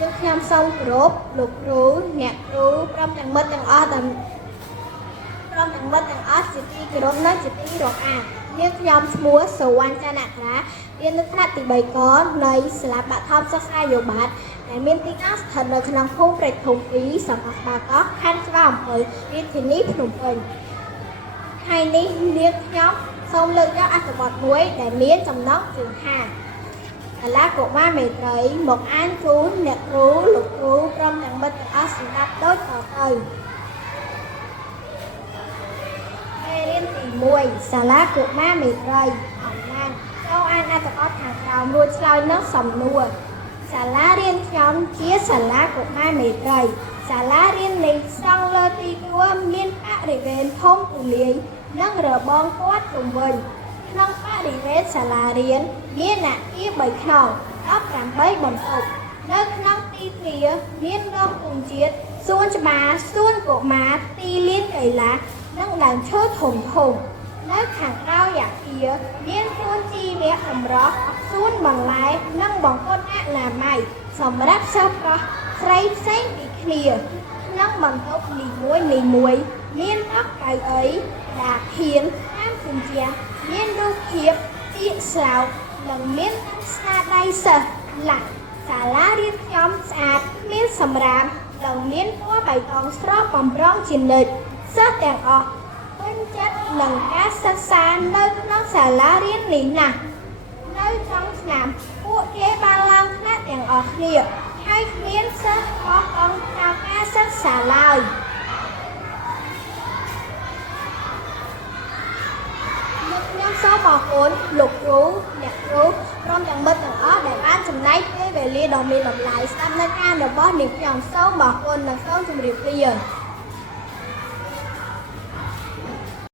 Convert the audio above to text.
យើងខ្ញុំសូមគោរពលោកគ្រូអ្នកគ្រូព្រមទាំងមិត្តទាំងអស់ជាទីគោរពនិងជាទីរាប់អានយើងខ្ញុំឈ្មោះសុវណ្ណចនក្រារៀននៅថ្នាក់ទី3កនៃសាលាបឋមសិក្សាយោបល់ដែលមានទីតាំងស្ថិតនៅក្នុងភូមិព្រែកធំ2សង្កាត់បាកោះខណ្ឌស្វាយអំពៅរាជធានីភ្នំពេញថ្ងៃនេះយើងខ្ញុំសូមលើកយកអត្ថបទមួយដែលមានចំណងជើងថាសាលាកុមារមេត្រីមកអានជូនអ្នកគ្រូលោកគ្រូព្រមទាំងមិត្តទាំងអស់សម្រាប់ដូចតទៅមេរៀនទី1សាលាកុមារមេត្រីអំណាចចូលអានអត្ថបទខាងក្រោមរួចឆ្លើយនឹងសំណួរសាលារៀនខ្ញុំជាសាលាកុមារមេត្រីសាលារៀននេះសង់លើទីទួលមានបរិវេណធំទូលាយនិងរបងព័ទ្ធជុំវិញក្នុងបរិវេណសាលារៀនមានអគារ3ខ្នង18បន្ទប់នៅក្នុងទីធ្លាមានរោងទងជាតិសួនច្បារសួនកុមារទីលានកីឡានិងដើមឈើធំនៅខាងក្រោយអគារមានសួនជីវៈចម្រុះសួនបន្លែនិងបង្គន់អនាម័យសម្រាប់សិស្សប្រុសស្រីផ្សេងពីគ្នាក្នុងបន្ទប់នីមួយមានតុកៅអីដាភៀនតាមជញ្ជាំងមានរូបភាពពាក្យស្លោកនិងមានស្នាដៃសិស្សឡាសាលារៀនខ្ញុំស្អាតមានសម្រាមនិងមានពណ៌បៃតងស្រស់បំរុងជានិច្ចសិស្សទាំងអស់ពេញចិត្តនឹងការសិក្សានៅក្នុងសាលារៀននេះណាស់នៅtrongឆ្នាំពួកគេបានឡើងថ្នាក់ទាំងអស់គ្នាហើយគ្មានសិស្សបោះបង់ចោលការសិក្សាឡើយខ្ញុំសូមអរគុណលោកគ្រូអ្នកគ្រូព្រមទាំងមិត្តទាំងអស់ដែលបានចំណាយពេលវេលាដ៏មានតម្លៃស្ដាប់នៅការរបស់នាងខ្ញុំសូមអរគុណនិងសូមជម្រាបលា